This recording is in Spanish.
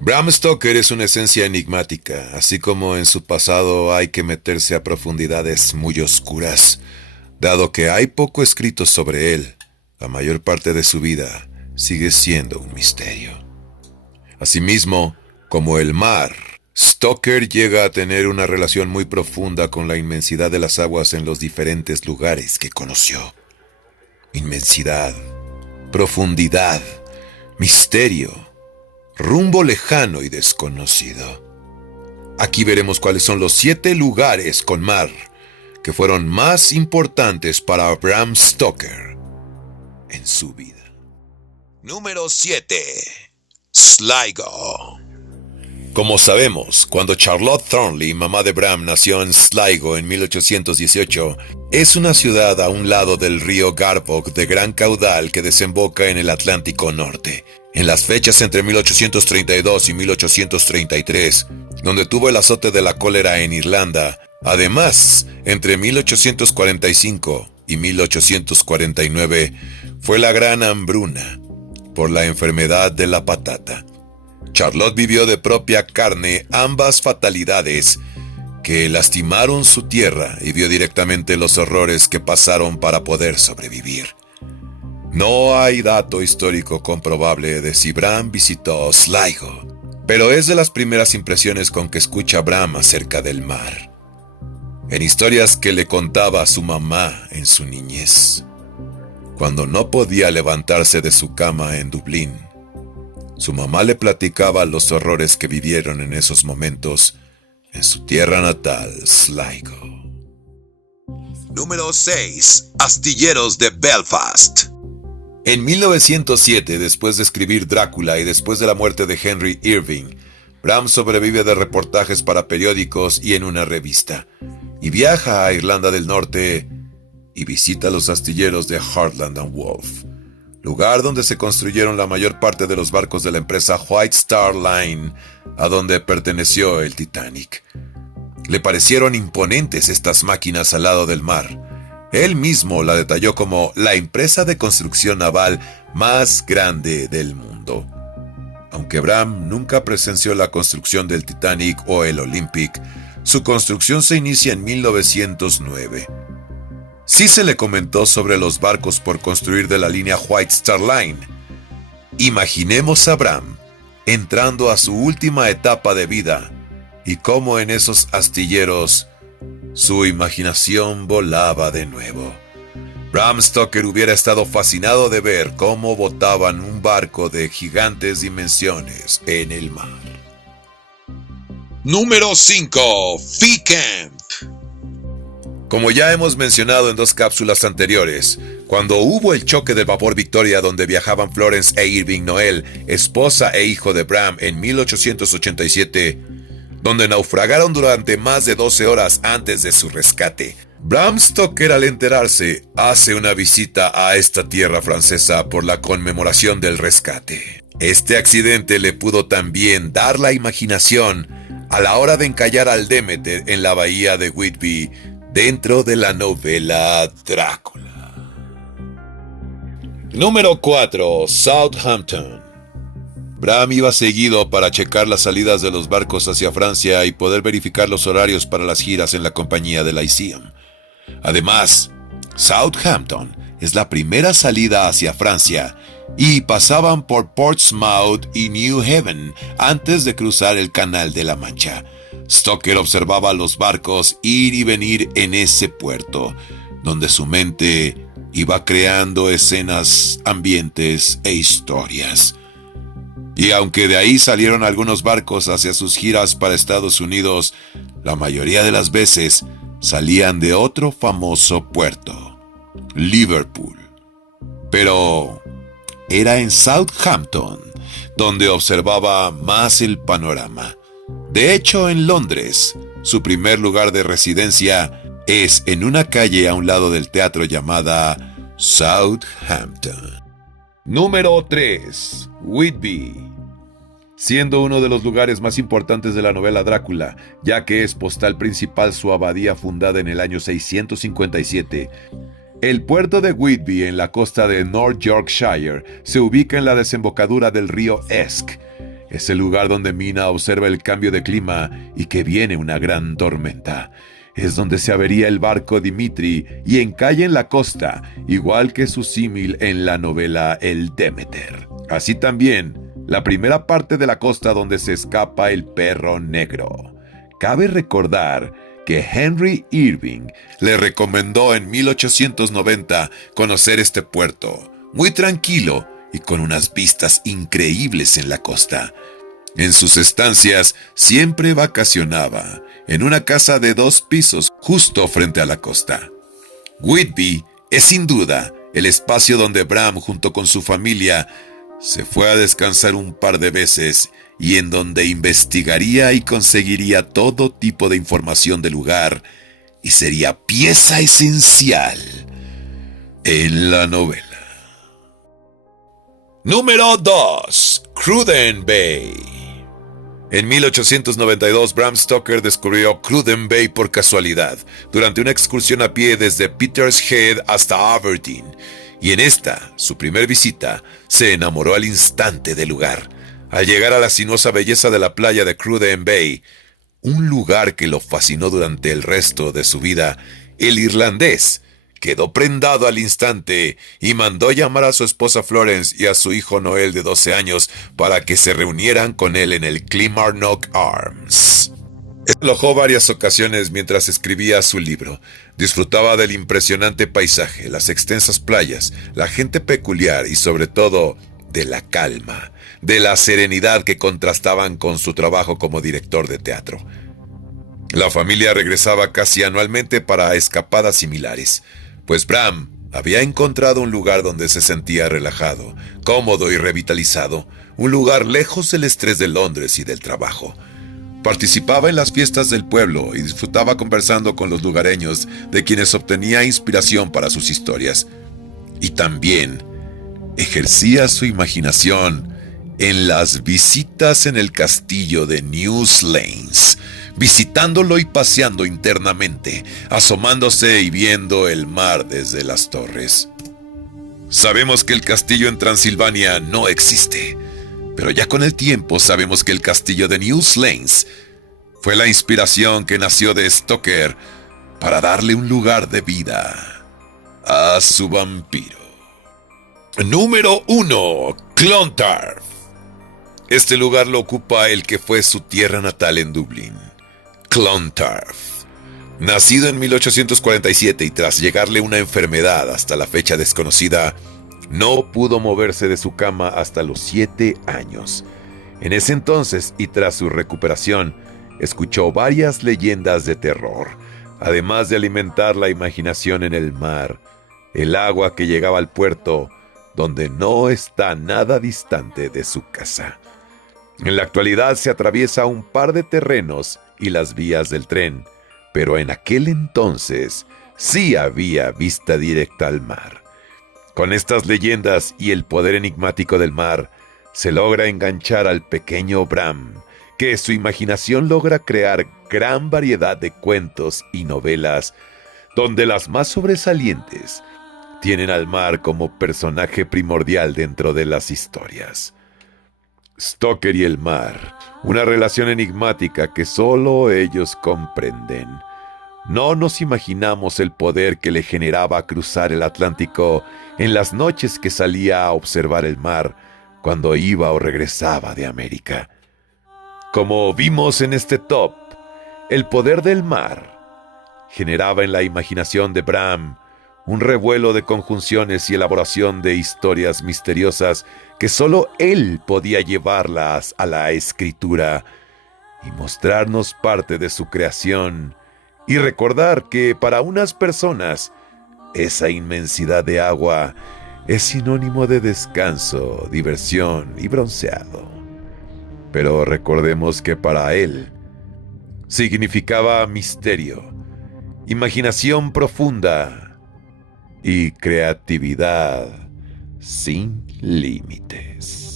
Bram Stoker es una esencia enigmática, así como en su pasado hay que meterse a profundidades muy oscuras. Dado que hay poco escrito sobre él, la mayor parte de su vida sigue siendo un misterio. Asimismo, como el mar, Stoker llega a tener una relación muy profunda con la inmensidad de las aguas en los diferentes lugares que conoció. Inmensidad, profundidad, misterio, rumbo lejano y desconocido. Aquí veremos cuáles son los 7 lugares con mar que fueron más importantes para Bram Stoker en su vida. Número 7. Sligo. Como sabemos, cuando Charlotte Thornley, mamá de Bram, nació en Sligo en 1818, es una ciudad a un lado del río Garbock de gran caudal que desemboca en el Atlántico Norte. En las fechas entre 1832 y 1833, donde tuvo el azote de la cólera en Irlanda, además, entre 1845 y 1849, fue la gran hambruna por la enfermedad de la patata. Charlotte vivió de propia carne ambas fatalidades que lastimaron su tierra y vio directamente los horrores que pasaron para poder sobrevivir. No hay dato histórico comprobable de si Bram visitó Sligo, pero es de las primeras impresiones con que escucha Bram acerca del mar, en historias que le contaba su mamá en su niñez, cuando no podía levantarse de su cama en Dublín. Su mamá le platicaba los horrores que vivieron en esos momentos en su tierra natal, Sligo. Número 6. Astilleros de Belfast. En 1907, después de escribir Drácula y después de la muerte de Henry Irving, Bram sobrevive de reportajes para periódicos y en una revista, y viaja a Irlanda del Norte y visita los astilleros de Heartland and Wolf, lugar donde se construyeron la mayor parte de los barcos de la empresa White Star Line, a donde perteneció el Titanic. Le parecieron imponentes estas máquinas al lado del mar. Él mismo la detalló como la empresa de construcción naval más grande del mundo. Aunque Bram nunca presenció la construcción del Titanic o el Olympic, su construcción se inicia en 1909. Sí se le comentó sobre los barcos por construir de la línea White Star Line. Imaginemos a Bram entrando a su última etapa de vida y cómo en esos astilleros su imaginación volaba de nuevo. Bram Stoker hubiera estado fascinado de ver cómo botaban un barco de gigantes dimensiones en el mar. Número 5. Fee Camp. Como ya hemos mencionado en 2 cápsulas anteriores, cuando hubo el choque del vapor Victoria donde viajaban Florence e Irving Noel, esposa e hijo de Bram, en 1887, donde naufragaron durante más de 12 horas antes de su rescate, Bram Stoker, al enterarse, hace una visita a esta tierra francesa por la conmemoración del rescate. Este accidente le pudo también dar la imaginación a la hora de encallar al Demeter en la bahía de Whitby dentro de la novela Drácula. Número 4. Southampton. Bram iba seguido para checar las salidas de los barcos hacia Francia y poder verificar los horarios para las giras en la compañía de Lyceum. Además, Southampton es la primera salida hacia Francia y pasaban por Portsmouth y New Haven antes de cruzar el Canal de la Mancha. Stoker observaba los barcos ir y venir en ese puerto, donde su mente iba creando escenas, ambientes e historias. Y aunque de ahí salieron algunos barcos hacia sus giras para Estados Unidos, la mayoría de las veces salían de otro famoso puerto, Liverpool. Pero era en Southampton donde observaba más el panorama. De hecho, en Londres, su primer lugar de residencia es en una calle a un lado del teatro llamada Southampton. Número 3. Whitby. Siendo uno de los lugares más importantes de la novela Drácula, ya que es postal principal su abadía fundada en el año 657, el puerto de Whitby en la costa de North Yorkshire se ubica en la desembocadura del río Esk. Es el lugar donde Mina observa el cambio de clima y que viene una gran tormenta. Es donde se avería el barco Dimitri y encalla en la costa, igual que su símil en la novela El Demeter. Así también, la primera parte de la costa donde se escapa el perro negro. Cabe recordar que Henry Irving le recomendó en 1890 conocer este puerto, muy tranquilo y con unas vistas increíbles en la costa. En sus estancias siempre vacacionaba en una casa de 2 pisos justo frente a la costa. Whitby es sin duda el espacio donde Bram junto con su familia se fue a descansar un par de veces y en donde investigaría y conseguiría todo tipo de información del lugar y sería pieza esencial en la novela. Número 2. Cruden Bay. En 1892, Bram Stoker descubrió Cruden Bay por casualidad, durante una excursión a pie desde Petershead hasta Aberdeen, y en esta, su primer visita, se enamoró al instante del lugar. Al llegar a la sinuosa belleza de la playa de Cruden Bay, un lugar que lo fascinó durante el resto de su vida, el irlandés quedó prendado al instante y mandó llamar a su esposa Florence y a su hijo Noel de 12 años para que se reunieran con él en el Kilmarnock Arms. Alojó varias ocasiones mientras escribía su libro. Disfrutaba del impresionante paisaje, las extensas playas, la gente peculiar y sobre todo de la calma, de la serenidad que contrastaban con su trabajo como director de teatro. La familia regresaba casi anualmente para escapadas similares, pues Bram había encontrado un lugar donde se sentía relajado, cómodo y revitalizado, un lugar lejos del estrés de Londres y del trabajo. Participaba en las fiestas del pueblo y disfrutaba conversando con los lugareños, de quienes obtenía inspiración para sus historias. Y también ejercía su imaginación en las visitas en el castillo de Newslanes, visitándolo y paseando internamente, asomándose y viendo el mar desde las torres. Sabemos que el castillo en Transilvania no existe, pero ya con el tiempo sabemos que el castillo de Newslanes fue la inspiración que nació de Stoker para darle un lugar de vida a su vampiro. Número 1. Clontarf. Este lugar lo ocupa el que fue su tierra natal en Dublín, Clontarf. Nacido en 1847 y tras llegarle una enfermedad hasta la fecha desconocida, no pudo moverse de su cama hasta los 7 años. En ese entonces y tras su recuperación, escuchó varias leyendas de terror, además de alimentar la imaginación en el mar, el agua que llegaba al puerto, donde no está nada distante de su casa. En la actualidad se atraviesa un par de terrenos y las vías del tren, pero en aquel entonces sí había vista directa al mar. Con estas leyendas y el poder enigmático del mar, se logra enganchar al pequeño Bram, que su imaginación logra crear gran variedad de cuentos y novelas, donde las más sobresalientes tienen al mar como personaje primordial dentro de las historias. Stoker y el mar, una relación enigmática que solo ellos comprenden. No nos imaginamos el poder que le generaba cruzar el Atlántico en las noches que salía a observar el mar cuando iba o regresaba de América. Como vimos en este top, el poder del mar generaba en la imaginación de Bram un revuelo de conjunciones y elaboración de historias misteriosas que solo él podía llevarlas a la escritura y mostrarnos parte de su creación y recordar que para unas personas esa inmensidad de agua es sinónimo de descanso, diversión y bronceado. Pero recordemos que para él significaba misterio, imaginación profunda y creatividad sin límites.